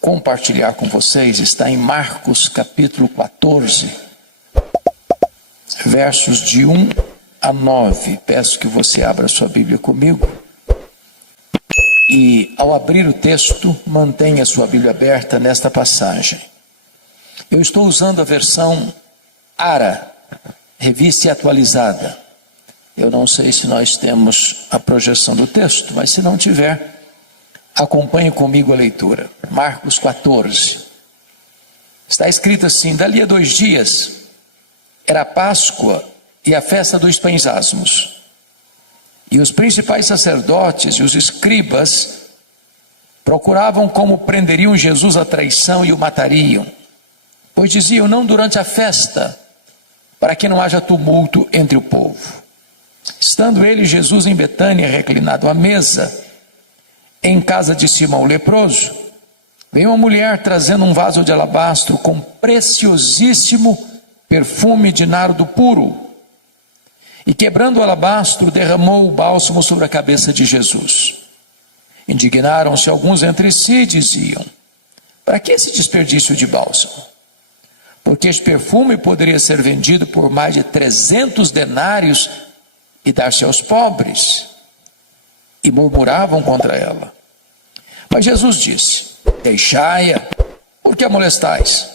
compartilhar com vocês está em Marcos capítulo 14, versos de 1 a 9. Peço que você abra sua Bíblia comigo. E ao abrir o texto, mantenha sua Bíblia aberta nesta passagem. Eu estou usando a versão ARA, revista atualizada. Eu não sei se nós temos a projeção do texto, mas se não tiver, acompanhe comigo a leitura. Marcos 14. Está escrito assim: dali a 2 dias, era a Páscoa e a festa dos pães asmos. E os principais sacerdotes e os escribas procuravam como prenderiam Jesus à traição e o matariam. Pois diziam: não durante a festa, para que não haja tumulto entre o povo. Estando ele, Jesus, em Betânia, reclinado à mesa, em casa de Simão o leproso, veio uma mulher trazendo um vaso de alabastro com preciosíssimo perfume de nardo puro. E quebrando o alabastro, derramou o bálsamo sobre a cabeça de Jesus. Indignaram-se alguns entre si e diziam: para que esse desperdício de bálsamo? Porque este perfume poderia ser vendido por mais de 300 denários e dar-se aos pobres. E murmuravam contra ela. Mas Jesus disse: deixai-a, por que a molestais?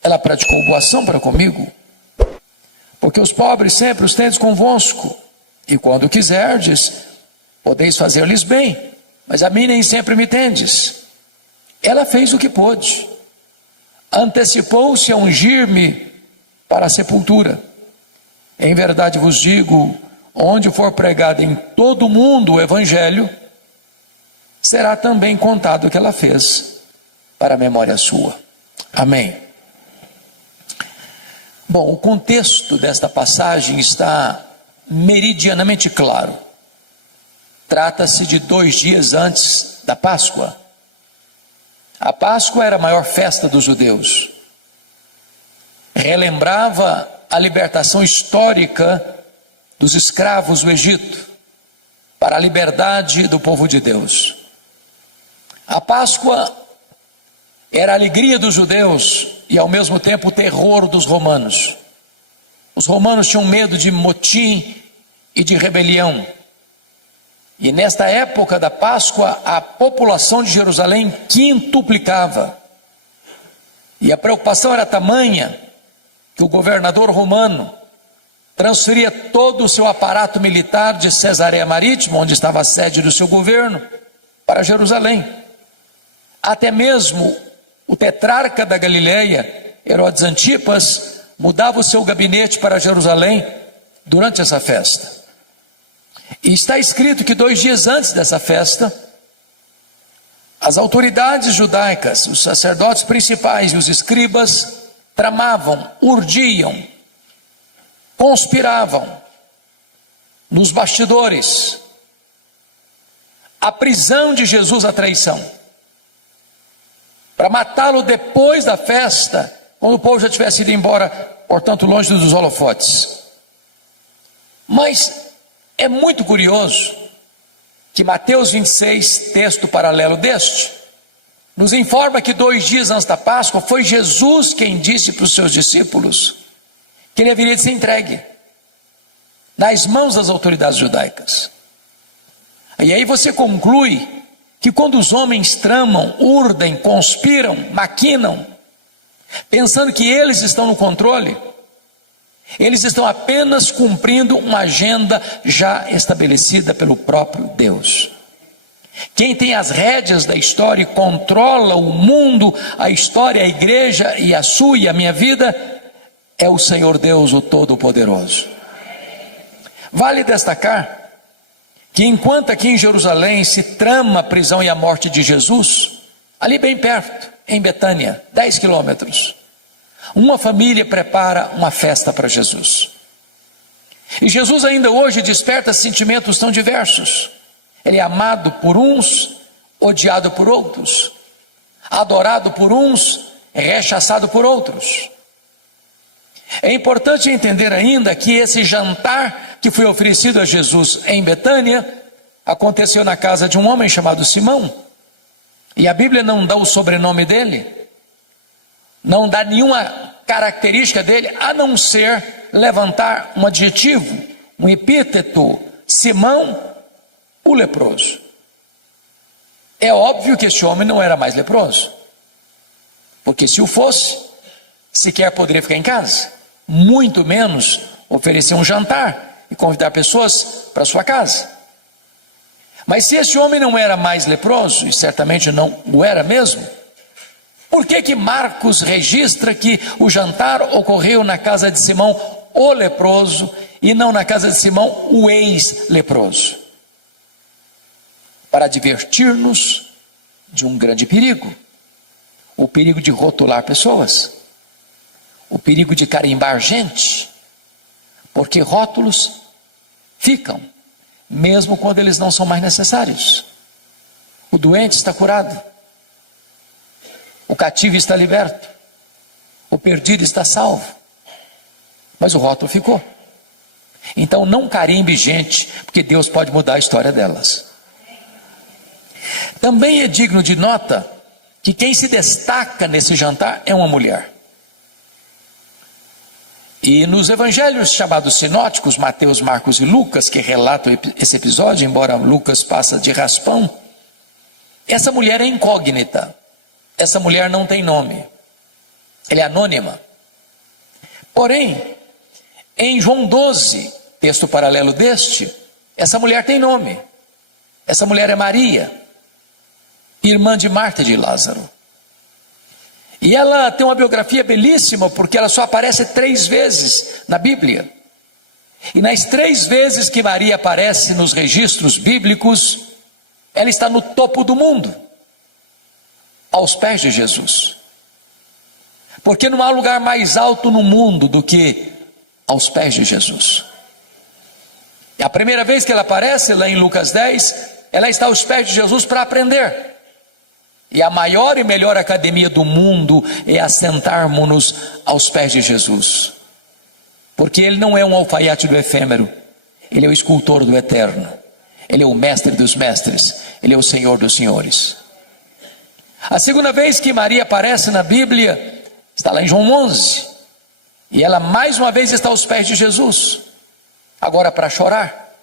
Ela praticou boa ação para comigo. Porque os pobres sempre os tendes convosco, e quando quiserdes, podeis fazer-lhes bem, mas a mim nem sempre me tendes. Ela fez o que pôde, antecipou-se a ungir-me para a sepultura. Em verdade vos digo, onde for pregado em todo o mundo o evangelho, será também contado o que ela fez, para a memória sua. Amém. Bom, o contexto desta passagem está meridianamente claro. Trata-se de 2 dias antes da Páscoa. A Páscoa era a maior festa dos judeus. Relembrava a libertação histórica dos escravos do Egito para a liberdade do povo de Deus. A Páscoa era a alegria dos judeus e ao mesmo tempo o terror dos romanos. Os romanos tinham medo de motim e de rebelião. E nesta época da Páscoa, a população de Jerusalém quintuplicava. E a preocupação era tamanha que o governador romano transferia todo o seu aparato militar de Cesareia Marítima, onde estava a sede do seu governo, para Jerusalém. Até mesmo o tetrarca da Galileia, Herodes Antipas, mudava o seu gabinete para Jerusalém durante essa festa. E está escrito que 2 dias antes dessa festa, as autoridades judaicas, os sacerdotes principais e os escribas tramavam, urdiam, conspiravam nos bastidores a prisão de Jesus à traição, para matá-lo depois da festa, quando o povo já tivesse ido embora, portanto longe dos holofotes. Mas é muito curioso que Mateus 26, texto paralelo deste, nos informa que 2 dias antes da Páscoa, foi Jesus quem disse para os seus discípulos que ele haveria de ser entregue nas mãos das autoridades judaicas. E aí você conclui que quando os homens tramam, urdem, conspiram, maquinam, pensando que eles estão no controle, eles estão apenas cumprindo uma agenda já estabelecida pelo próprio Deus. Quem tem as rédeas da história e controla o mundo, a história, a igreja e a sua e a minha vida, é o Senhor Deus, o Todo-Poderoso. Vale destacar que enquanto aqui em Jerusalém se trama a prisão e a morte de Jesus, ali bem perto, em Betânia, 10 quilômetros, uma família prepara uma festa para Jesus. E Jesus ainda hoje desperta sentimentos tão diversos. Ele é amado por uns, odiado por outros, adorado por uns, rechaçado por outros. É importante entender ainda que esse jantar que foi oferecido a Jesus em Betânia aconteceu na casa de um homem chamado Simão. E a Bíblia não dá o sobrenome dele, não dá nenhuma característica dele, a não ser levantar um adjetivo, um epíteto: Simão, o leproso. É óbvio que esse homem não era mais leproso, porque se o fosse, sequer poderia ficar em casa, muito menos oferecer um jantar e convidar pessoas para sua casa. Mas se esse homem não era mais leproso, e certamente não o era mesmo, por que Marcos registra que o jantar ocorreu na casa de Simão, o leproso, e não na casa de Simão, o ex-leproso? Para advertir-nos de um grande perigo: o perigo de rotular pessoas, o perigo de carimbar gente, porque rótulos ficam, mesmo quando eles não são mais necessários. O doente está curado, o cativo está liberto, o perdido está salvo, mas o rótulo ficou. Então não carimbe gente, porque Deus pode mudar a história delas. Também é digno de nota que quem se destaca nesse jantar é uma mulher. E nos evangelhos chamados sinóticos, Mateus, Marcos e Lucas, que relatam esse episódio, embora Lucas passa de raspão, essa mulher é incógnita, essa mulher não tem nome, ela é anônima. Porém, em João 12, texto paralelo deste, essa mulher tem nome, essa mulher é Maria, irmã de Marta e de Lázaro. E ela tem uma biografia belíssima, porque ela só aparece 3 vezes na Bíblia. E nas 3 vezes que Maria aparece nos registros bíblicos, ela está no topo do mundo, aos pés de Jesus. Porque não há lugar mais alto no mundo do que aos pés de Jesus. E a primeira vez que ela aparece, lá em Lucas 10, ela está aos pés de Jesus para aprender. E a maior e melhor academia do mundo é assentarmos-nos aos pés de Jesus. Porque Ele não é um alfaiate do efêmero, Ele é o escultor do eterno, Ele é o mestre dos mestres, Ele é o Senhor dos senhores. A segunda vez que Maria aparece na Bíblia, está lá em João 11, e ela mais uma vez está aos pés de Jesus, agora para chorar,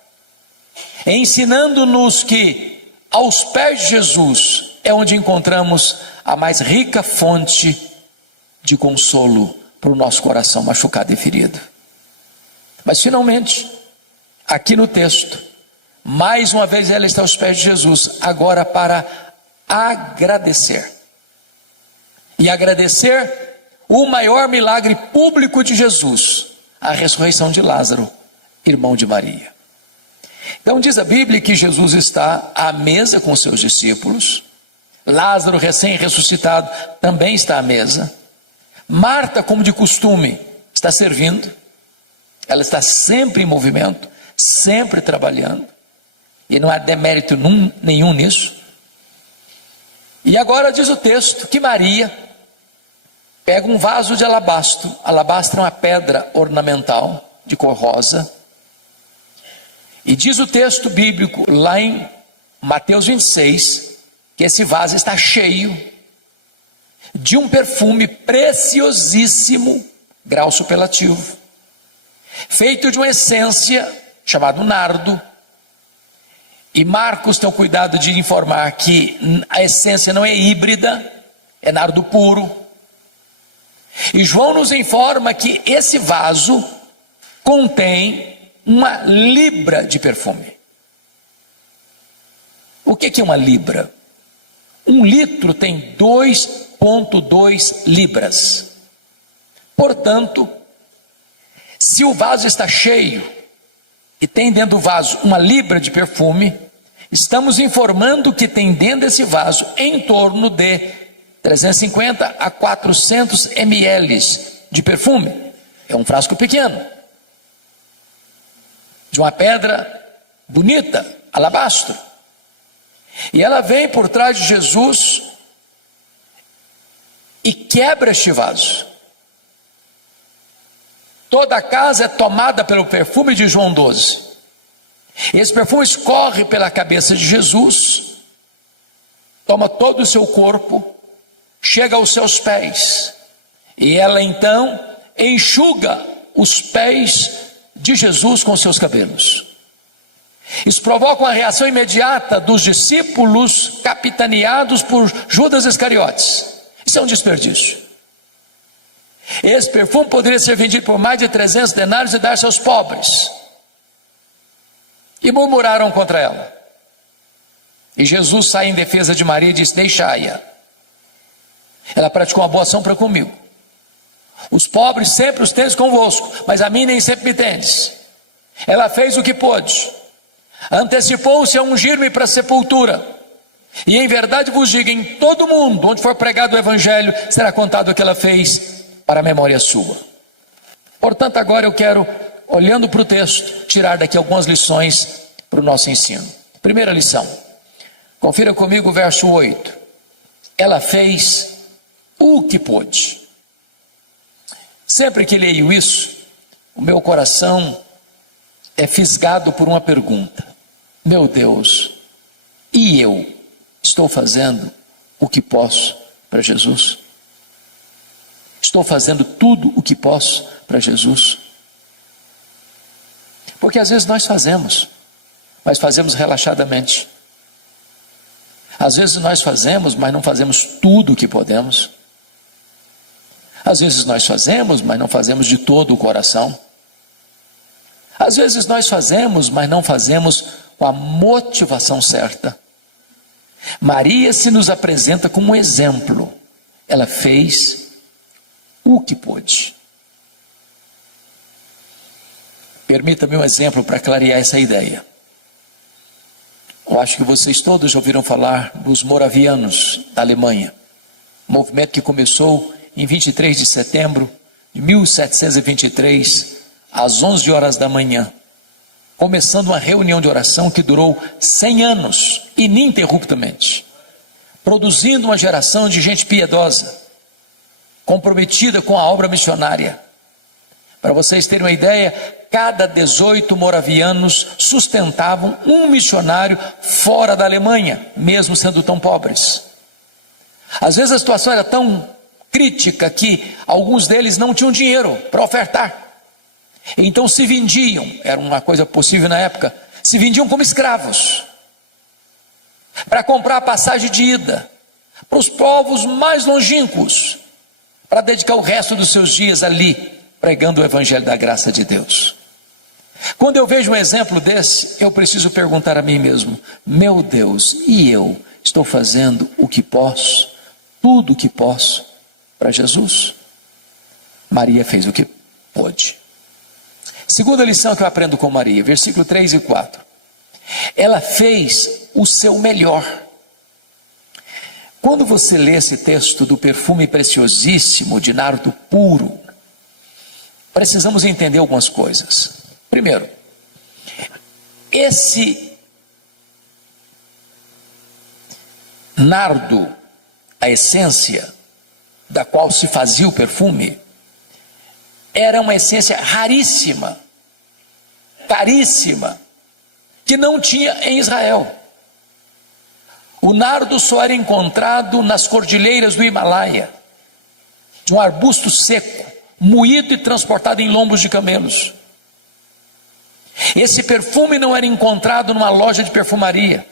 ensinando-nos que aos pés de Jesus é onde encontramos a mais rica fonte de consolo para o nosso coração machucado e ferido. Mas finalmente, aqui no texto, mais uma vez ela está aos pés de Jesus, agora para agradecer. E agradecer o maior milagre público de Jesus, a ressurreição de Lázaro, irmão de Maria. Então diz a Bíblia que Jesus está à mesa com seus discípulos, Lázaro recém-ressuscitado também está à mesa, Marta, como de costume, está servindo, ela está sempre em movimento, sempre trabalhando, e não há demérito nenhum nisso. E agora diz o texto que Maria pega um vaso de alabastro, alabastro é uma pedra ornamental de cor rosa, e diz o texto bíblico lá em Mateus 26, que esse vaso está cheio de um perfume preciosíssimo, grau superlativo, feito de uma essência chamada nardo. E Marcos tem o cuidado de informar que a essência não é híbrida, é nardo puro. E João nos informa que esse vaso contém 1 libra de perfume. O que é 1 libra? 1 litro tem 2,2 libras. Portanto, se o vaso está cheio e tem dentro do vaso 1 libra de perfume, estamos informando que tem dentro desse vaso em torno de 350 a 400 ml de perfume. É um frasco pequeno, de uma pedra bonita, alabastro. E ela vem por trás de Jesus e quebra este vaso. Toda a casa é tomada pelo perfume de João 12. Esse perfume escorre pela cabeça de Jesus, toma todo o seu corpo, chega aos seus pés, e ela então enxuga os pés de Jesus com seus cabelos. Isso provoca uma reação imediata dos discípulos, capitaneados por Judas Iscariotes. Isso é um desperdício. Esse perfume poderia ser vendido por mais de 300 denários e dar-se aos pobres. E murmuraram contra ela. E Jesus sai em defesa de Maria e diz: deixai-a. Ela praticou uma boa ação para comigo. Os pobres sempre os tendes convosco, mas a mim nem sempre me tendes. Ela fez o que pôde. Antecipou-se a ungir-me para a sepultura. E em verdade vos digo, em todo mundo onde for pregado o evangelho, será contado o que ela fez para a memória sua. Portanto, agora eu quero, olhando para o texto, tirar daqui algumas lições para o nosso ensino. Primeira lição, confira comigo o verso 8. Ela fez o que pôde. Sempre que leio isso, o meu coração é fisgado por uma pergunta: meu Deus, e eu estou fazendo o que posso para Jesus? Estou fazendo tudo o que posso para Jesus? Porque às vezes nós fazemos, mas fazemos relaxadamente. Às vezes nós fazemos, mas não fazemos tudo o que podemos. Às vezes nós fazemos, mas não fazemos de todo o coração. Às vezes nós fazemos, mas não fazemos com a motivação certa. Maria se nos apresenta como um exemplo. Ela fez o que pôde. Permita-me um exemplo para clarear essa ideia. Eu acho que vocês todos já ouviram falar dos moravianos da Alemanha. Movimento que começou em 23 de setembro de 1723, às 11 horas da manhã, começando uma reunião de oração que durou 100 anos, ininterruptamente, produzindo uma geração de gente piedosa, comprometida com a obra missionária. Para vocês terem uma ideia, cada 18 moravianos sustentavam um missionário fora da Alemanha, mesmo sendo tão pobres. Às vezes a situação era tão crítica que alguns deles não tinham dinheiro para ofertar. Então se vendiam, era uma coisa possível na época, se vendiam como escravos, para comprar a passagem de ida, para os povos mais longínquos, para dedicar o resto dos seus dias ali, pregando o evangelho da graça de Deus. Quando eu vejo um exemplo desse, eu preciso perguntar a mim mesmo: meu Deus, e eu estou fazendo o que posso, tudo o que posso para Jesus? Maria fez o que pôde. Segunda lição que eu aprendo com Maria, versículo 3 e 4. Ela fez o seu melhor. Quando você lê esse texto do perfume preciosíssimo de nardo puro, precisamos entender algumas coisas. Primeiro, esse nardo, a essência da qual se fazia o perfume, era uma essência raríssima, caríssima, que não tinha em Israel. O nardo só era encontrado nas cordilheiras do Himalaia, de um arbusto seco, moído e transportado em lombos de camelos. Esse perfume não era encontrado numa loja de perfumaria.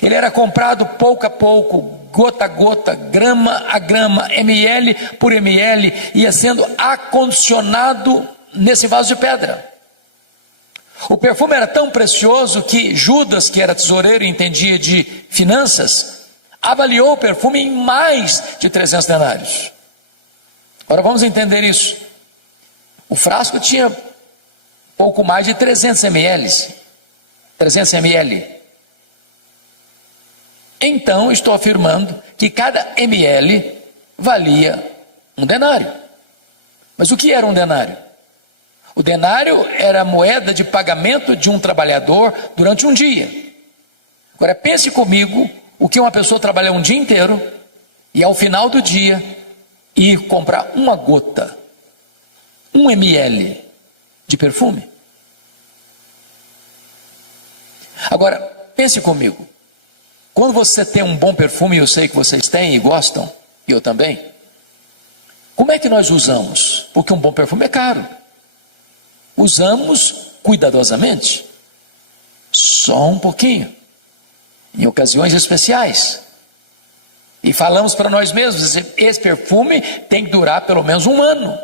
Ele era comprado pouco a pouco, gota a gota, grama a grama, ml por ml, ia sendo acondicionado nesse vaso de pedra. O perfume era tão precioso que Judas, que era tesoureiro e entendia de finanças, avaliou o perfume em mais de 300 denários. Agora vamos entender isso. O frasco tinha pouco mais de 300 ml. 300 ml. Então estou afirmando que cada ml valia um denário. Mas o que era um denário? O denário era a moeda de pagamento de um trabalhador durante um dia. Agora pense comigo o que uma pessoa trabalha um dia inteiro e ao final do dia ir comprar uma gota, 1 ml de perfume. Agora pense comigo, Quando você tem um bom perfume, eu sei que vocês têm e gostam, e eu também, como é que nós usamos? Porque um bom perfume é caro. Usamos cuidadosamente, só um pouquinho, em ocasiões especiais. E falamos para nós mesmos, esse perfume tem que durar pelo menos um ano.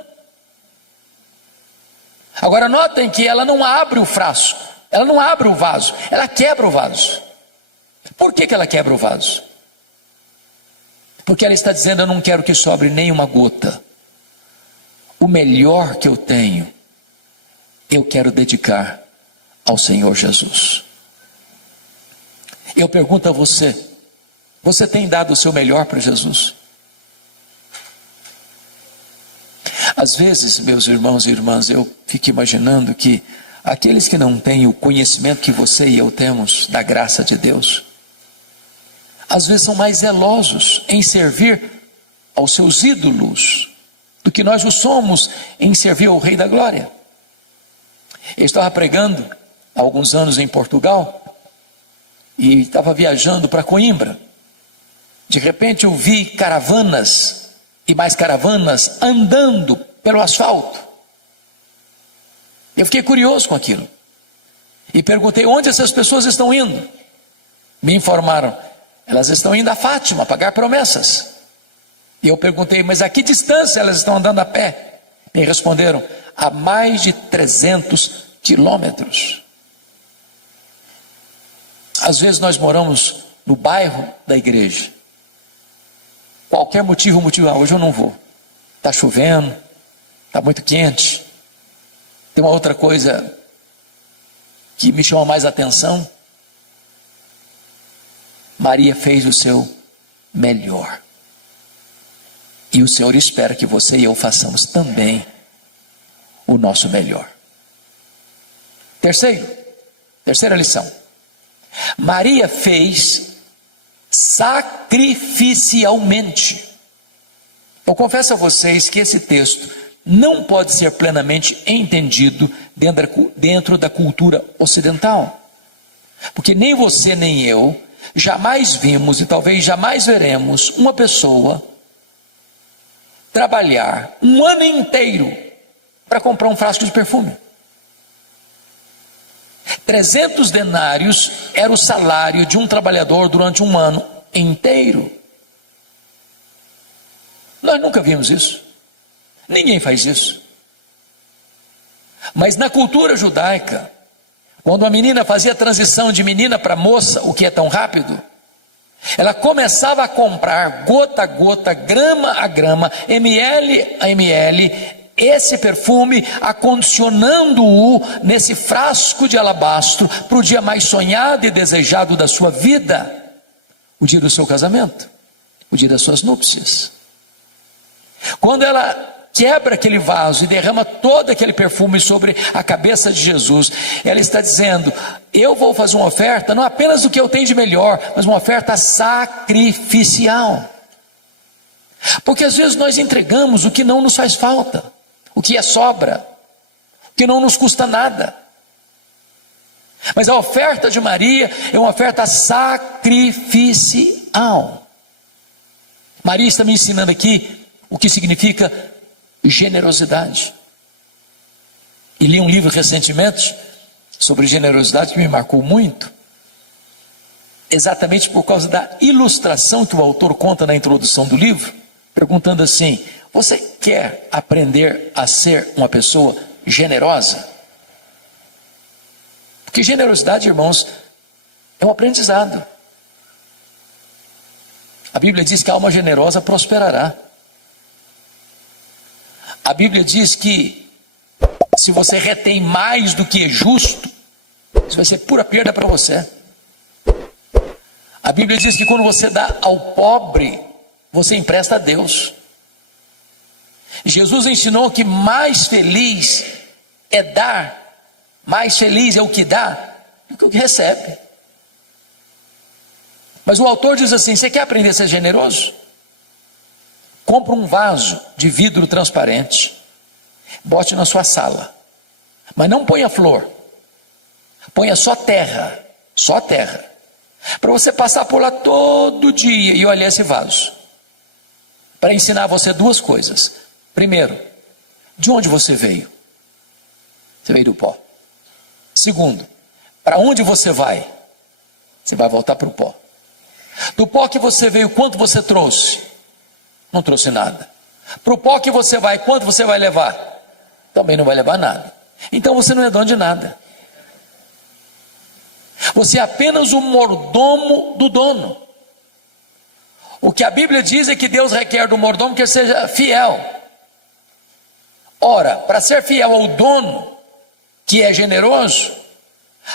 Agora notem que ela não abre o frasco, ela não abre o vaso, ela quebra o vaso. Por que ela quebra o vaso? Porque ela está dizendo, eu não quero que sobre nem uma gota. O melhor que eu tenho, eu quero dedicar ao Senhor Jesus. Eu pergunto a você, você tem dado o seu melhor para Jesus? Às vezes, meus irmãos e irmãs, eu fico imaginando que aqueles que não têm o conhecimento que você e eu temos da graça de Deus, às vezes são mais zelosos em servir aos seus ídolos do que nós o somos em servir ao Rei da Glória. Eu estava pregando há alguns anos em Portugal e estava viajando para Coimbra. De repente eu vi caravanas e mais caravanas andando pelo asfalto. Eu fiquei curioso com aquilo e perguntei onde essas pessoas estão indo. Me informaram, elas estão indo a Fátima pagar promessas. E eu perguntei, mas a que distância elas estão andando a pé? Me responderam, a mais de 300 quilômetros. Às vezes nós moramos no bairro da igreja. Qualquer motivo, hoje eu não vou. Está chovendo, está muito quente. Tem uma outra coisa que me chama mais atenção. Maria fez o seu melhor. E o Senhor espera que você e eu façamos também o nosso melhor. Terceira lição. Maria fez sacrificialmente. Eu confesso a vocês que esse texto não pode ser plenamente entendido dentro da cultura ocidental. Porque nem você nem eu jamais vimos e talvez jamais veremos uma pessoa trabalhar um ano inteiro para comprar um frasco de perfume. 300 denários era o salário de um trabalhador durante um ano inteiro. Nós nunca vimos isso. Ninguém faz isso. Mas na cultura judaica, quando a menina fazia a transição de menina para moça, o que é tão rápido, ela começava a comprar gota a gota, grama a grama, ml a ml, esse perfume, acondicionando-o nesse frasco de alabastro para o dia mais sonhado e desejado da sua vida, o dia do seu casamento, o dia das suas núpcias. Quando ela quebra aquele vaso e derrama todo aquele perfume sobre a cabeça de Jesus, ela está dizendo, eu vou fazer uma oferta, não apenas do que eu tenho de melhor, mas uma oferta sacrificial. Porque às vezes nós entregamos o que não nos faz falta, o que é sobra, o que não nos custa nada. Mas a oferta de Maria é uma oferta sacrificial. Maria está me ensinando aqui o que significa generosidade. E li um livro recentemente sobre generosidade que me marcou muito, exatamente por causa da ilustração que o autor conta na introdução do livro, perguntando assim, você quer aprender a ser uma pessoa generosa? Porque generosidade, irmãos, é um aprendizado. A Bíblia diz que a alma generosa prosperará. A Bíblia diz que se você retém mais do que é justo, isso vai ser pura perda para você. A Bíblia diz que quando você dá ao pobre, você empresta a Deus. Jesus ensinou que mais feliz é dar, mais feliz é o que dá do que o que recebe. Mas o autor diz assim, você quer aprender a ser generoso? Compre um vaso de vidro transparente, bote na sua sala, mas não ponha flor, ponha só terra, para você passar por lá todo dia e olhar esse vaso, para ensinar você duas coisas. Primeiro, de onde você veio? Você veio do pó. Segundo, para onde você vai? Você vai voltar para o pó. Do pó que você veio, quanto você trouxe? Não trouxe nada. Para o pó que você vai, quanto você vai levar? Também não vai levar nada. Então você não é dono de nada. Você é apenas o mordomo do dono. O que a Bíblia diz é que Deus requer do mordomo que ele seja fiel. Ora, para ser fiel ao dono, que é generoso,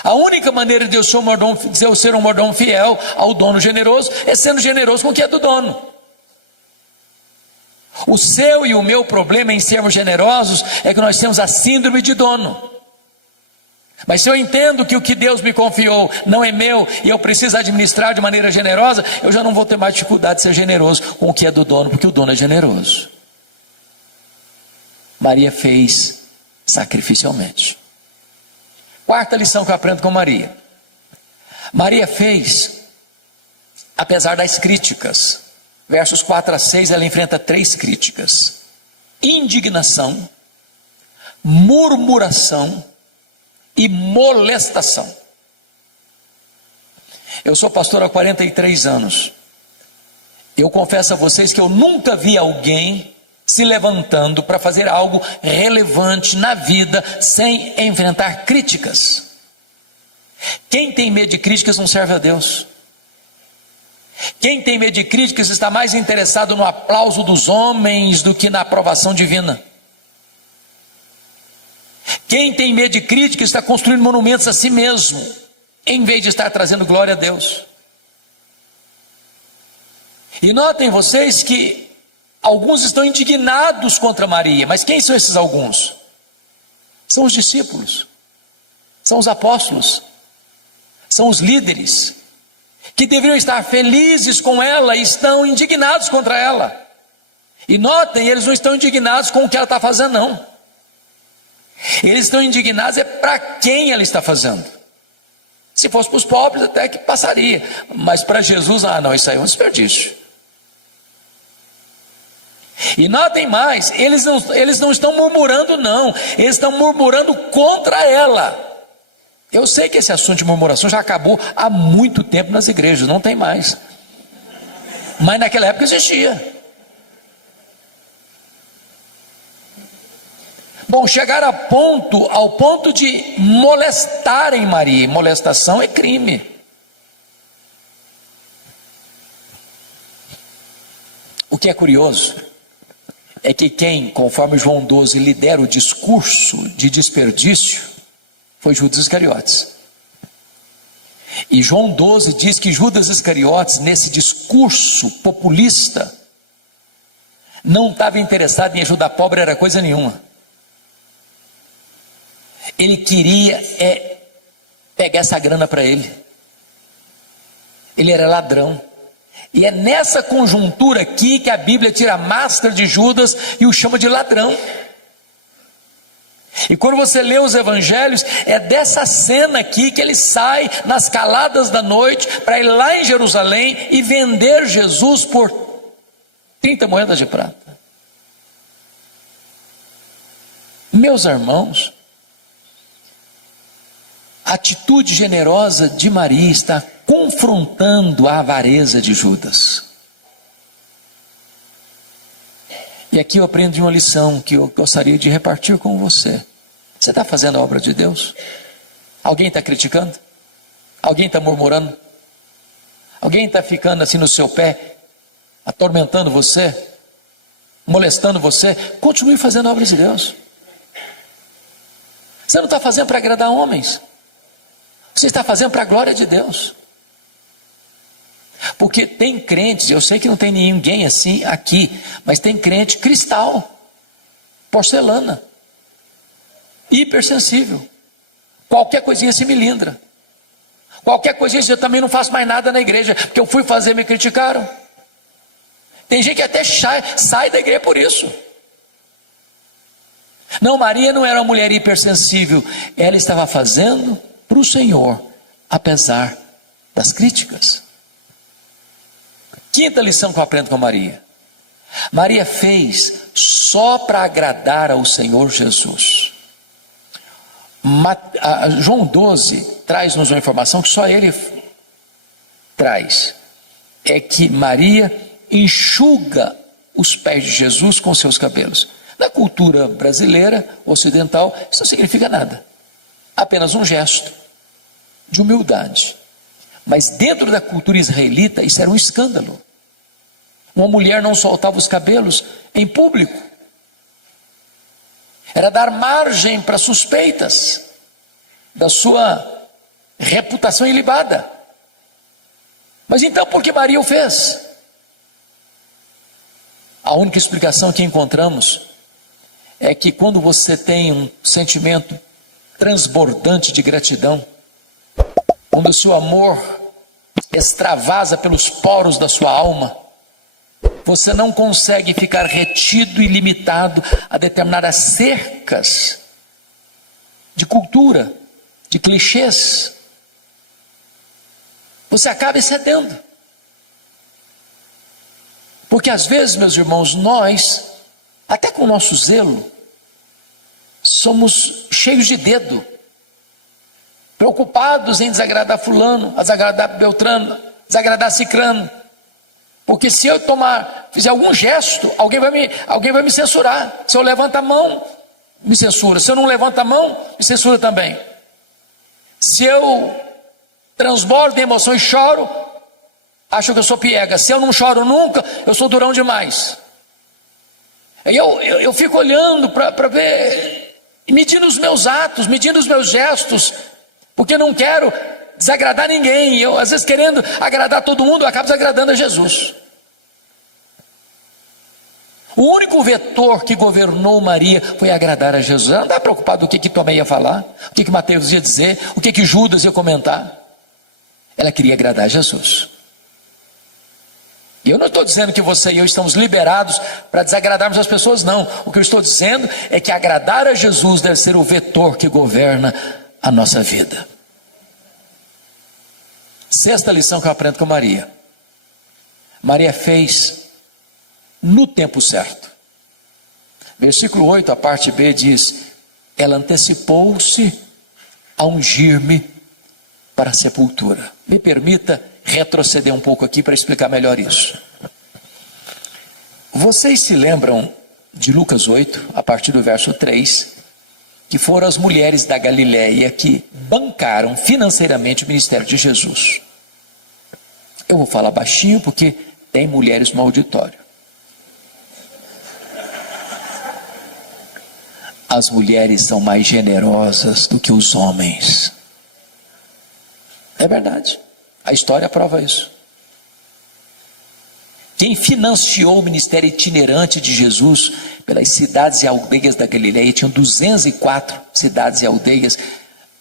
a única maneira de eu ser um mordomo fiel ao dono generoso é sendo generoso com o que é do dono. O seu e o meu problema em sermos generosos é que nós temos a síndrome de dono. Mas se eu entendo que o que Deus me confiou não é meu e eu preciso administrar de maneira generosa, eu já não vou ter mais dificuldade de ser generoso com o que é do dono, porque o dono é generoso. Maria fez sacrificialmente. Quarta lição que eu aprendo com Maria. Maria fez, apesar das críticas. Versos 4 a 6, ela enfrenta 3 críticas: indignação, murmuração e molestação. Eu sou pastor há 43 anos. Eu confesso a vocês que eu nunca vi alguém se levantando para fazer algo relevante na vida sem enfrentar críticas. Quem tem medo de críticas não serve a Deus. Quem tem medo de críticas está mais interessado no aplauso dos homens do que na aprovação divina. Quem tem medo de críticas está construindo monumentos a si mesmo, em vez de estar trazendo glória a Deus. E notem vocês que alguns estão indignados contra Maria, mas quem são esses alguns? São os discípulos, são os apóstolos, são os líderes, que deveriam estar felizes com ela e estão indignados contra ela. E notem, eles não estão indignados com o que ela está fazendo, não. Eles estão indignados para quem ela está fazendo. Se fosse para os pobres até que passaria, mas para Jesus, não, isso aí é um desperdício. E notem mais, eles não estão murmurando não, eles estão murmurando contra ela. Eu sei que esse assunto de murmuração já acabou há muito tempo nas igrejas, não tem mais. Mas naquela época existia. Bom, chegaram ao ponto de molestarem Maria. Molestação é crime. O que é curioso é que quem, conforme João 12, lidera o discurso de desperdício foi Judas Iscariotes. E João 12 diz que Judas Iscariotes, nesse discurso populista, não estava interessado em ajudar pobre, era coisa nenhuma. Ele queria pegar essa grana para ele. Ele era ladrão. E é nessa conjuntura aqui que a Bíblia tira a máscara de Judas e o chama de ladrão. E quando você lê os evangelhos, é dessa cena aqui que ele sai nas caladas da noite para ir lá em Jerusalém e vender Jesus por 30 moedas de prata. Meus irmãos, a atitude generosa de Maria está confrontando a avareza de Judas. E aqui eu aprendo uma lição que eu gostaria de repartir com você. Você está fazendo a obra de Deus? Alguém está criticando? Alguém está murmurando? Alguém está ficando assim no seu pé, atormentando você, molestando você? Continue fazendo a obra de Deus. Você não está fazendo para agradar homens. Você está fazendo para a glória de Deus. Porque tem crentes, eu sei que não tem ninguém assim aqui, mas tem crente cristal, porcelana, hipersensível. Qualquer coisinha se melindra. Qualquer coisinha eu também não faço mais nada na igreja, porque eu fui fazer e me criticaram. Tem gente que até sai da igreja por isso. Não, Maria não era uma mulher hipersensível, ela estava fazendo para o Senhor, apesar das críticas. Quinta lição que eu aprendo com Maria. Maria fez só para agradar ao Senhor Jesus. João 12 traz-nos uma informação que só ele traz. É que Maria enxuga os pés de Jesus com seus cabelos. Na cultura brasileira, ocidental, isso não significa nada. Apenas um gesto de humildade. Mas dentro da cultura israelita, isso era um escândalo. Uma mulher não soltava os cabelos em público. Era dar margem para suspeitas da sua reputação ilibada. Mas então por que Maria o fez? A única explicação que encontramos é que quando você tem um sentimento transbordante de gratidão, quando o seu amor extravasa pelos poros da sua alma, você não consegue ficar retido e limitado a determinadas cercas de cultura, de clichês. Você acaba excedendo. Porque às vezes, meus irmãos, nós, até com o nosso zelo, somos cheios de dedo, preocupados em desagradar fulano, desagradar Beltrano, desagradar Cicrano. Porque se eu fizer algum gesto, alguém vai me censurar. Se eu levanto a mão, me censura. Se eu não levanto a mão, me censura também. Se eu transbordo em emoção e choro, acho que eu sou piega. Se eu não choro nunca, eu sou durão demais. Aí eu fico olhando para ver, medindo os meus atos, medindo os meus gestos, porque eu não quero desagradar ninguém. Eu, às vezes, querendo agradar todo mundo, eu acabo desagradando a Jesus. O único vetor que governou Maria foi agradar a Jesus. Ela não estava preocupada do que Tomé ia falar, o que Mateus ia dizer, o que Judas ia comentar. Ela queria agradar a Jesus. E eu não estou dizendo que você e eu estamos liberados para desagradarmos as pessoas, não. O que eu estou dizendo é que agradar a Jesus deve ser o vetor que governa a nossa vida. Sexta lição que eu aprendo com Maria. Maria fez no tempo certo. Versículo 8, a parte B diz: ela antecipou-se a ungir-me para a sepultura. Me permita retroceder um pouco aqui para explicar melhor isso. Vocês se lembram de Lucas 8, a partir do verso 3, que foram as mulheres da Galileia que bancaram financeiramente o ministério de Jesus. Eu vou falar baixinho porque tem mulheres no auditório. As mulheres são mais generosas do que os homens. É verdade. A história prova isso. Quem financiou o ministério itinerante de Jesus pelas cidades e aldeias da Galileia, tinham 204 cidades e aldeias,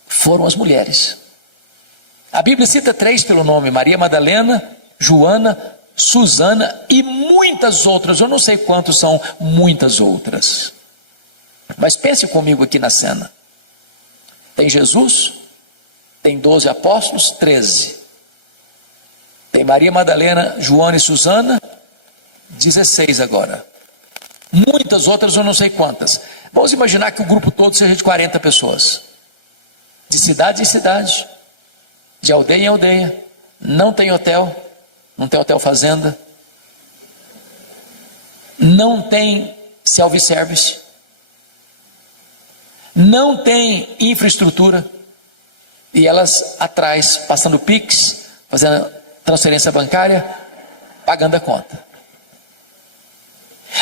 foram as mulheres. A Bíblia cita 3 pelo nome: Maria Madalena, Joana, Susana e muitas outras. Eu não sei quantos são muitas outras. Mas pense comigo aqui na cena. Tem Jesus, tem 12 apóstolos, 13. Tem Maria Madalena, Joana e Susana, 16 agora. Muitas outras eu não sei quantas. Vamos imaginar que o grupo todo seja de 40 pessoas. De cidade em cidade, de aldeia em aldeia. Não tem hotel, não tem hotel fazenda. Não tem self-service. Não tem infraestrutura. E elas atrás, passando Pix, fazendo transferência bancária, pagando a conta.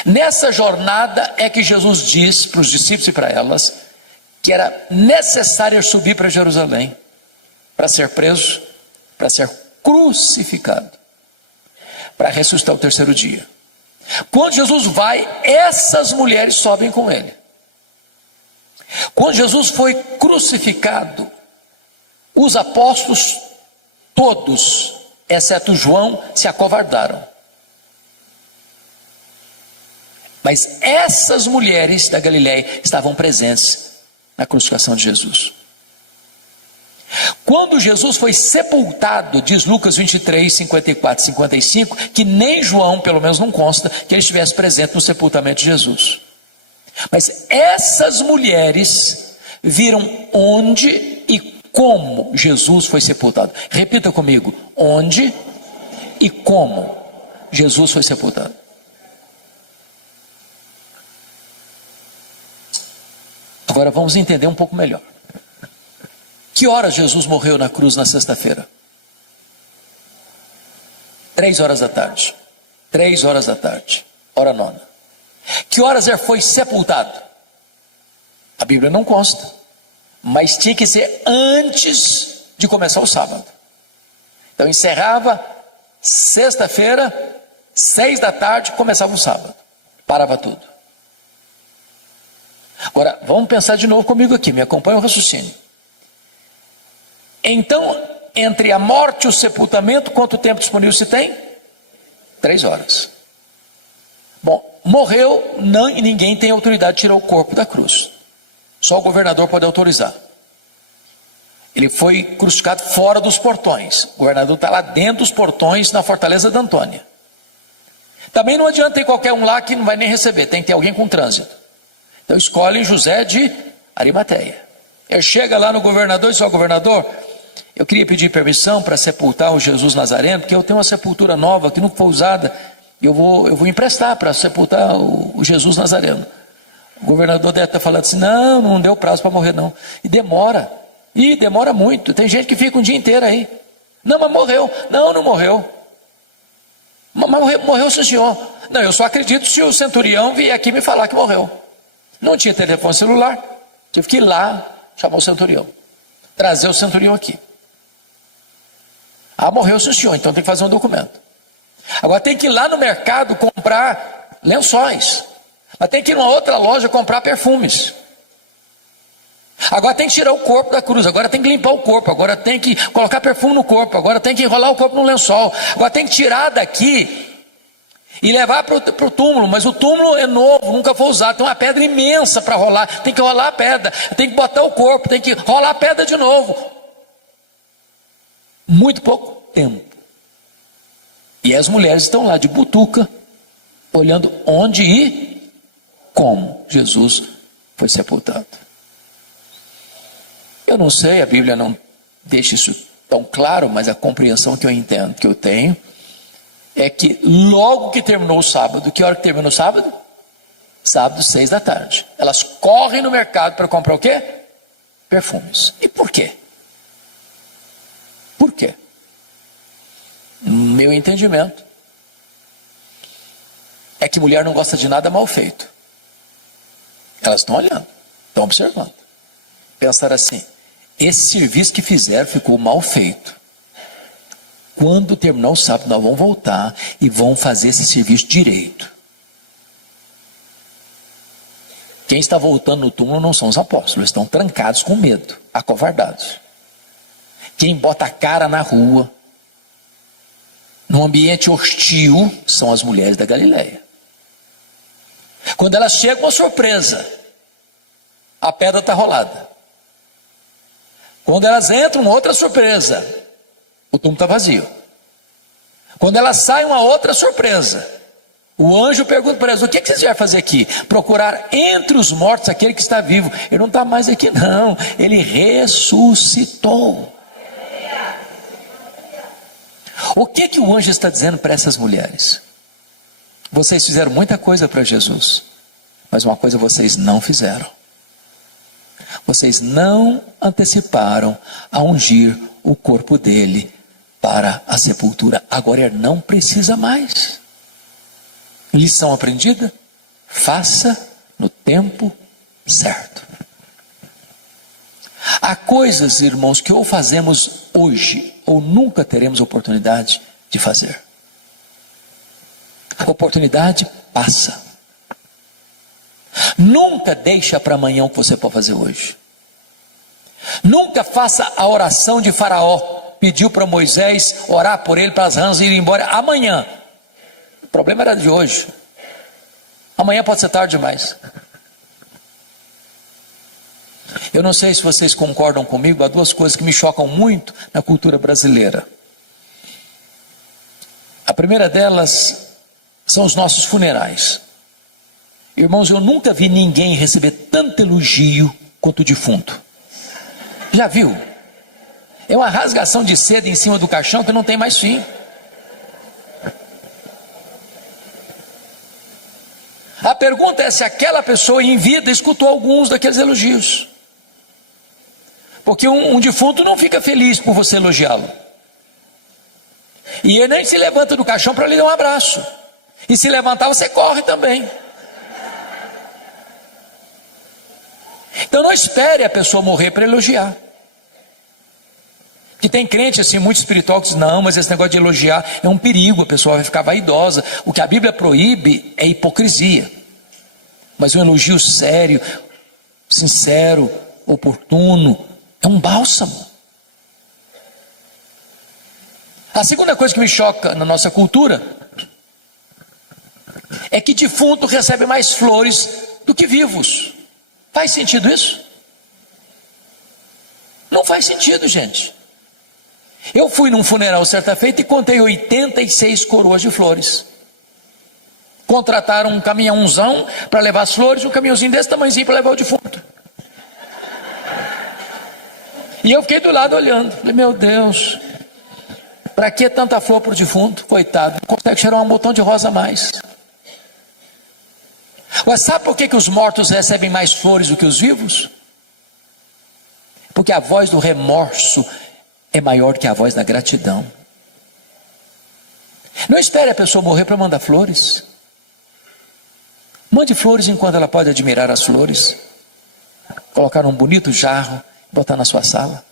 Nessa jornada é que Jesus diz para os discípulos e para elas que era necessário subir para Jerusalém para ser preso, para ser crucificado, para ressuscitar o terceiro dia. Quando Jesus vai, essas mulheres sobem com ele. Quando Jesus foi crucificado, os apóstolos todos, exceto João, se acovardaram. Mas essas mulheres da Galileia estavam presentes na crucificação de Jesus. Quando Jesus foi sepultado, diz Lucas 23, 54 e 55, que nem João, pelo menos não consta, que ele estivesse presente no sepultamento de Jesus. Mas essas mulheres viram onde e como Jesus foi sepultado. Repita comigo: onde e como Jesus foi sepultado. Agora vamos entender um pouco melhor. Que horas Jesus morreu na cruz na sexta-feira? 3 horas da tarde. 3 horas da tarde. Hora nona. Que horas ele foi sepultado? A Bíblia não consta, mas tinha que ser antes de começar o sábado. Então encerrava sexta-feira, 6 da tarde, começava o sábado. Parava tudo. Agora, vamos pensar de novo comigo aqui, me acompanha o raciocínio. Então, entre a morte e o sepultamento, quanto tempo disponível se tem? 3 horas. Bom, morreu, ninguém tem autoridade de tirar o corpo da cruz. Só o governador pode autorizar. Ele foi crucificado fora dos portões. O governador está lá dentro dos portões, na fortaleza de Antônia. Também não adianta ter qualquer um lá que não vai nem receber, tem que ter alguém com trânsito. Então escolhem José de Arimateia. Ele chega lá no governador e diz: ó, governador, eu queria pedir permissão para sepultar o Jesus Nazareno, porque eu tenho uma sepultura nova que nunca foi usada, e eu vou emprestar para sepultar o Jesus Nazareno. O governador deve estar falando assim: não deu prazo para morrer não. E demora muito. Tem gente que fica um dia inteiro aí. Não, mas morreu. Não morreu. Mas morreu sim, senhor. Não, eu só acredito se o centurião vier aqui me falar que morreu. Não tinha telefone celular, tive que ir lá chamar o centurião, trazer o centurião aqui. Morreu sim, senhor, então tem que fazer um documento. Agora tem que ir lá no mercado comprar lençóis, mas tem que ir numa outra loja comprar perfumes. Agora tem que tirar o corpo da cruz, agora tem que limpar o corpo, agora tem que colocar perfume no corpo, agora tem que enrolar o corpo no lençol, agora tem que tirar daqui e levar para o túmulo, mas o túmulo é novo, nunca foi usado, tem uma pedra imensa para rolar, tem que rolar a pedra, tem que botar o corpo, tem que rolar a pedra de novo. Muito pouco tempo. E as mulheres estão lá de butuca, olhando onde e como Jesus foi sepultado. Eu não sei, a Bíblia não deixa isso tão claro, mas a compreensão que eu entendo, que eu tenho, é que logo que terminou o sábado, que hora que terminou o sábado? Sábado, 6 da tarde. Elas correm no mercado para comprar o quê? Perfumes. E por quê? Por quê? Meu entendimento é que mulher não gosta de nada mal feito. Elas estão olhando, estão observando. Pensaram assim: esse serviço que fizeram ficou mal feito. Quando terminar o sábado, nós vamos voltar e vamos fazer esse serviço direito. Quem está voltando no túmulo não são os apóstolos, eles estão trancados com medo, acovardados. Quem bota a cara na rua, num ambiente hostil, são as mulheres da Galileia. Quando elas chegam, uma surpresa: a pedra está rolada. Quando elas entram, outra surpresa: o túmulo está vazio. Quando elas saem, uma outra surpresa: o anjo pergunta para elas: o que vocês vieram fazer aqui? Procurar entre os mortos aquele que está vivo. Ele não está mais aqui não, ele ressuscitou. O que o anjo está dizendo para essas mulheres? Vocês fizeram muita coisa para Jesus, mas uma coisa vocês não fizeram: vocês não anteciparam a ungir o corpo dele para a sepultura. Agora ele não precisa mais. Lição aprendida? Faça no tempo certo. Há coisas, irmãos, que ou fazemos hoje ou nunca teremos oportunidade de fazer. A oportunidade passa. Nunca deixa para amanhã o que você pode fazer hoje. Nunca faça a oração de Faraó. Pediu para Moisés orar por ele, para as rãs irem embora amanhã. O problema era de hoje. Amanhã pode ser tarde demais. Eu não sei se vocês concordam comigo, há duas coisas que me chocam muito na cultura brasileira. A primeira delas são os nossos funerais. Irmãos, eu nunca vi ninguém receber tanto elogio quanto o defunto. Já viu? É uma rasgação de seda em cima do caixão que não tem mais fim. A pergunta é se aquela pessoa em vida escutou alguns daqueles elogios. Porque um defunto não fica feliz por você elogiá-lo. E ele nem se levanta do caixão para lhe dar um abraço. E se levantar, você corre também. Então não espere a pessoa morrer para elogiar. Que tem crente assim, muito espiritual, que diz, não, mas esse negócio de elogiar é um perigo, a pessoa vai ficar vaidosa. O que a Bíblia proíbe é hipocrisia. Mas um elogio sério, sincero, oportuno, é um bálsamo. A segunda coisa que me choca na nossa cultura é que defunto recebe mais flores do que vivos. Faz sentido isso? Não faz sentido, gente. Eu fui num funeral certa feita e contei 86 coroas de flores. Contrataram um caminhãozão para levar as flores, um caminhãozinho desse tamanhozinho para levar o defunto. E eu fiquei do lado olhando. Falei, meu Deus, para que tanta flor para o defunto? Coitado, não consegue cheirar um botão de rosa a mais. Mas sabe por que os mortos recebem mais flores do que os vivos? Porque a voz do remorso é maior que a voz da gratidão. Não espere a pessoa morrer para mandar flores. Mande flores enquanto ela pode admirar as flores. Colocar um bonito jarro, botar na sua sala.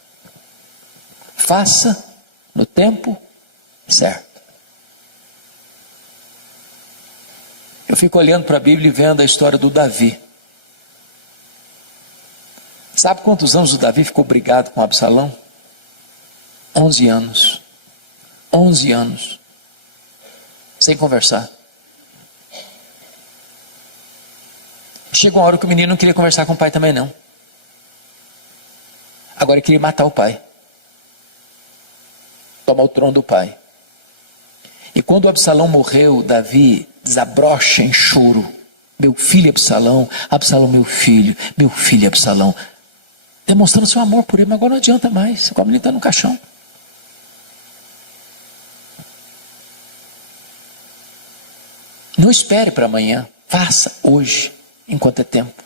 Faça no tempo certo. Eu fico olhando para a Bíblia e vendo a história do Davi. Sabe quantos anos o Davi ficou brigado com Absalão? 11 anos. 11 anos. Sem conversar. Chegou uma hora que o menino não queria conversar com o pai também não. Agora ele queria matar o pai. Tomar o trono do pai. E quando Absalão morreu, Davi desabrocha em choro. Meu filho Absalão, Absalão meu filho Absalão. Demonstrando seu amor por ele, mas agora não adianta mais. O menino está no caixão. Não espere para amanhã. Faça hoje, enquanto é tempo.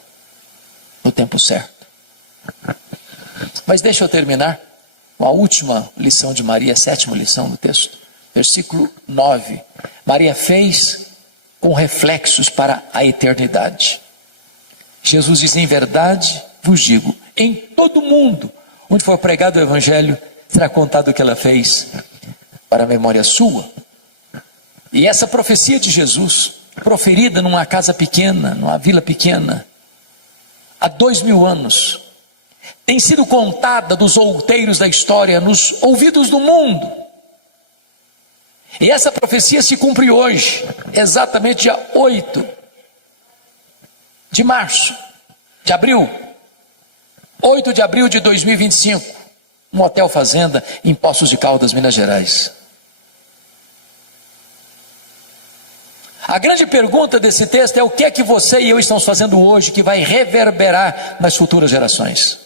No tempo certo. Mas deixa eu terminar com a última lição de Maria, a sétima lição do texto. Versículo 9. Maria fez com reflexos para a eternidade. Jesus diz, em verdade vos digo, em todo mundo, onde for pregado o Evangelho, será contado o que ela fez para a memória sua. E essa profecia de Jesus, proferida numa casa pequena, numa vila pequena, há 2000 anos, tem sido contada dos outeiros da história, nos ouvidos do mundo. E essa profecia se cumpre hoje, exatamente dia 8 de março, de abril, 8 de abril de 2025, um hotel fazenda em Poços de Caldas, Minas Gerais. A grande pergunta desse texto é o que é que você e eu estamos fazendo hoje que vai reverberar nas futuras gerações?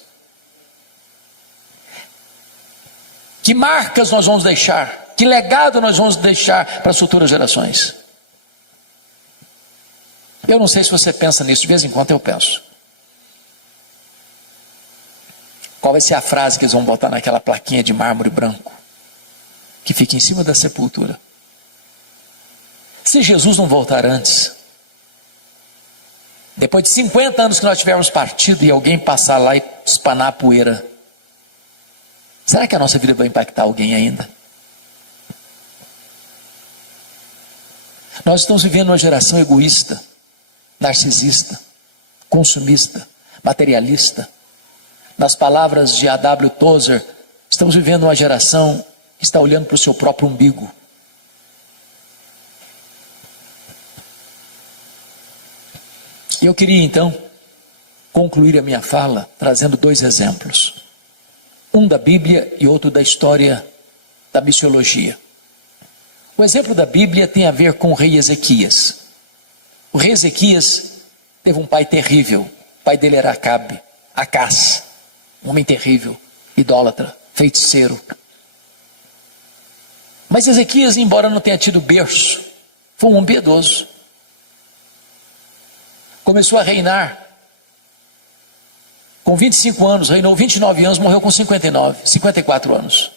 Que marcas nós vamos deixar? Que legado nós vamos deixar para as futuras gerações? Eu não sei se você pensa nisso, de vez em quando eu penso. Qual vai ser a frase que eles vão botar naquela plaquinha de mármore branco que fica em cima da sepultura? Se Jesus não voltar antes, depois de 50 anos que nós tivermos partido e alguém passar lá e espanar a poeira, será que a nossa vida vai impactar alguém ainda? Nós estamos vivendo uma geração egoísta, narcisista, consumista, materialista. Nas palavras de A.W. Tozer, estamos vivendo uma geração que está olhando para o seu próprio umbigo. E eu queria então concluir a minha fala trazendo dois exemplos. Um da Bíblia e outro da história da missiologia. O exemplo da Bíblia tem a ver com o rei Ezequias. O rei Ezequias teve um pai terrível. O pai dele era Acabe, Acás, um homem terrível, idólatra, feiticeiro. Mas Ezequias, embora não tenha tido berço, foi um homem piedoso. Começou a reinar com 25 anos, reinou 29 anos, morreu com 54 anos.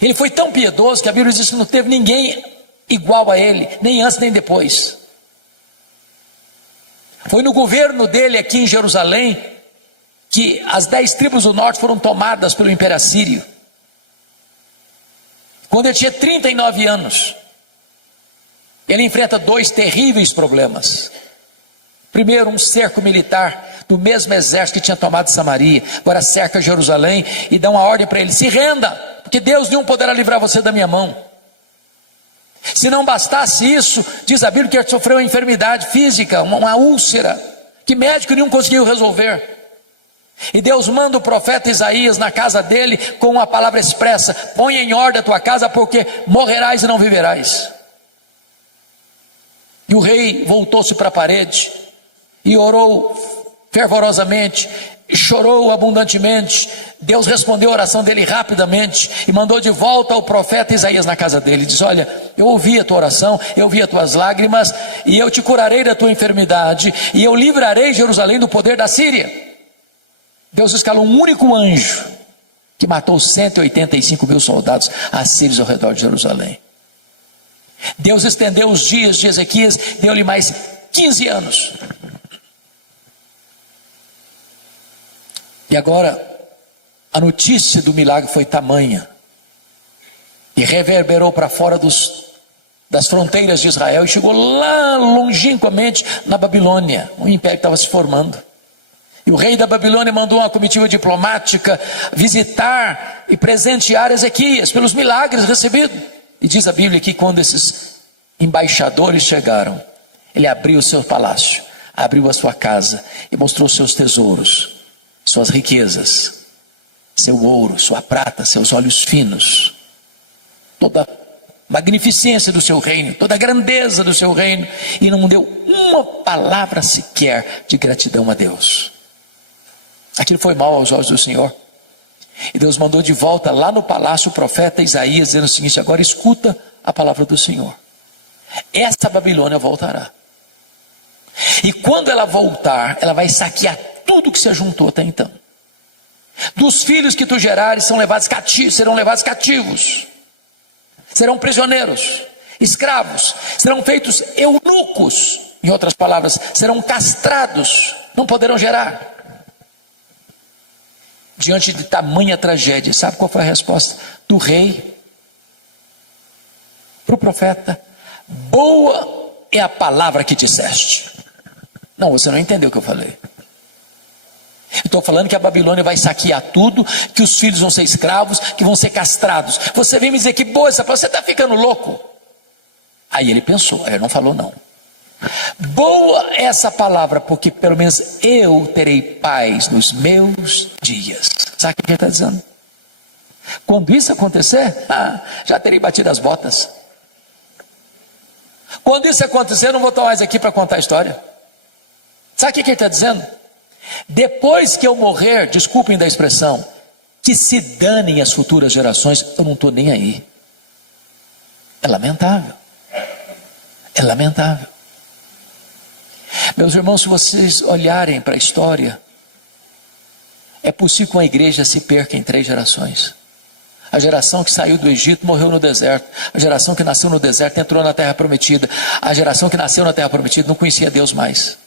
Ele foi tão piedoso que a Bíblia diz que não teve ninguém igual a ele, nem antes nem depois. Foi no governo dele aqui em Jerusalém que as 10 tribos do norte foram tomadas pelo Império Assírio. Quando ele tinha 39 anos, ele enfrenta 2 terríveis problemas. Primeiro, um cerco militar do mesmo exército que tinha tomado Samaria, agora cerca Jerusalém e dá uma ordem para ele: se renda, porque Deus nenhum poderá livrar você da minha mão. Se não bastasse isso, diz a Bíblia que ele sofreu uma enfermidade física, uma úlcera, que médico nenhum conseguiu resolver. E Deus manda o profeta Isaías na casa dele com uma palavra expressa: põe em ordem a tua casa, porque morrerás e não viverás. E o rei voltou-se para a parede e orou fervorosamente, chorou abundantemente. Deus respondeu a oração dele rapidamente e mandou de volta o profeta Isaías na casa dele. Diz: olha, eu ouvi a tua oração, eu ouvi as tuas lágrimas, e eu te curarei da tua enfermidade, e eu livrarei Jerusalém do poder da Síria. Deus escalou um único anjo que matou 185 mil soldados assírios ao redor de Jerusalém. Deus estendeu os dias de Ezequias, deu-lhe mais 15 anos. E agora, a notícia do milagre foi tamanha, e reverberou para fora das fronteiras de Israel, e chegou lá longínquamente na Babilônia. O império estava se formando. E o rei da Babilônia mandou uma comitiva diplomática visitar e presentear Ezequias pelos milagres recebidos. E diz a Bíblia que quando esses embaixadores chegaram, ele abriu o seu palácio, abriu a sua casa e mostrou seus tesouros, suas riquezas, seu ouro, sua prata, seus olhos finos, toda a magnificência do seu reino, toda a grandeza do seu reino, e não deu uma palavra sequer de gratidão a Deus. Aquilo foi mal aos olhos do Senhor. E Deus mandou de volta lá no palácio o profeta Isaías, dizendo o seguinte: agora escuta a palavra do Senhor. Essa Babilônia voltará. E quando ela voltar, ela vai saquear tudo que se ajuntou até então. Dos filhos que tu gerares serão levados cativos, serão prisioneiros, escravos, serão feitos eunucos, em outras palavras, serão castrados, não poderão gerar. Diante de tamanha tragédia, sabe qual foi a resposta do rei para o profeta? Boa é a palavra que disseste. Não, você não entendeu o que eu falei. Estou falando que a Babilônia vai saquear tudo, que os filhos vão ser escravos, que vão ser castrados. Você vem me dizer que boa essa palavra, você está ficando louco. Aí ele pensou, aí ele não falou não. Boa é essa palavra, porque pelo menos eu terei paz nos meus dias. Sabe o que ele está dizendo? Quando isso acontecer, já terei batido as botas. Quando isso acontecer, eu não vou estar mais aqui para contar a história. Sabe o que ele está dizendo? Depois que eu morrer, desculpem da expressão, que se danem as futuras gerações, eu não estou nem aí. É lamentável. É lamentável. Meus irmãos, se vocês olharem para a história, é possível que uma igreja se perca em 3 gerações. A geração que saiu do Egito morreu no deserto. A geração que nasceu no deserto entrou na terra prometida. A geração que nasceu na terra prometida não conhecia Deus mais.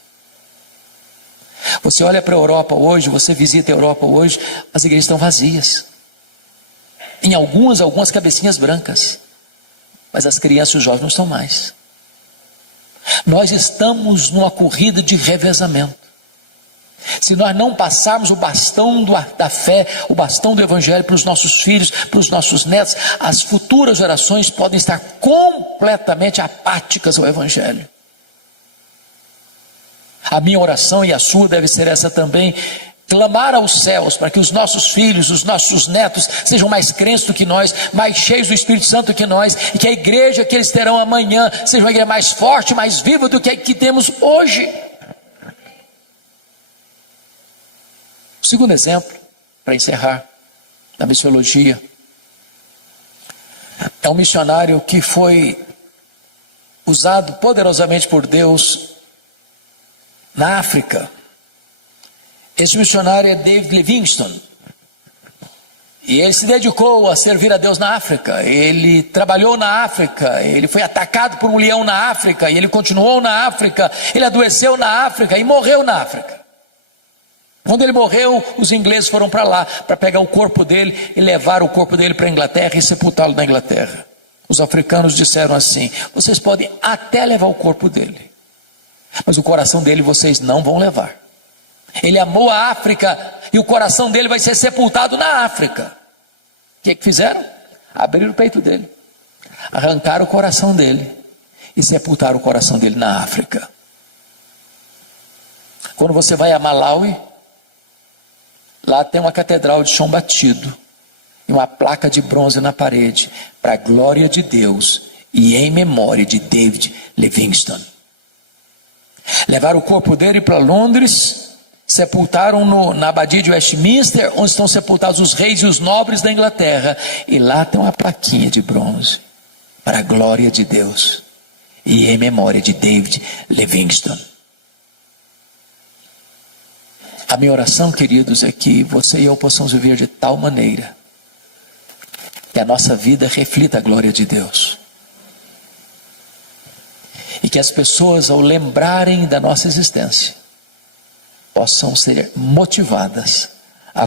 Você olha para a Europa hoje, você visita a Europa hoje, as igrejas estão vazias. Em algumas cabecinhas brancas. Mas as crianças e os jovens não estão mais. Nós estamos numa corrida de revezamento. Se nós não passarmos o bastão da fé, o bastão do evangelho para os nossos filhos, para os nossos netos, as futuras gerações podem estar completamente apáticas ao evangelho. A minha oração e a sua deve ser essa também: clamar aos céus para que os nossos filhos, os nossos netos sejam mais crentes do que nós, mais cheios do Espírito Santo do que nós, e que a igreja que eles terão amanhã seja uma igreja mais forte, mais viva do que a que temos hoje. O segundo exemplo, para encerrar, da missiologia, é um missionário que foi usado poderosamente por Deus na África. Esse missionário é David Livingstone, e ele se dedicou a servir a Deus na África. Ele trabalhou na África, ele foi atacado por um leão na África, e ele continuou na África, ele adoeceu na África e morreu na África. Quando ele morreu, os ingleses foram para lá, para pegar o corpo dele e levar o corpo dele para a Inglaterra e sepultá-lo na Inglaterra. Os africanos disseram assim: vocês podem até levar o corpo dele, mas o coração dele vocês não vão levar. Ele amou a África e o coração dele vai ser sepultado na África. O que fizeram? Abriram o peito dele, arrancaram o coração dele e sepultaram o coração dele na África. Quando você vai a Malawi, lá tem uma catedral de chão batido e uma placa de bronze na parede, para a glória de Deus e em memória de David Livingstone. Levaram o corpo dele para Londres, sepultaram na abadia de Westminster, onde estão sepultados os reis e os nobres da Inglaterra, e lá tem uma plaquinha de bronze, para a glória de Deus e em memória de David Livingstone. A minha oração, queridos, é que você e eu possamos viver de tal maneira que a nossa vida reflita a glória de Deus, e que as pessoas, ao lembrarem da nossa existência, possam ser motivadas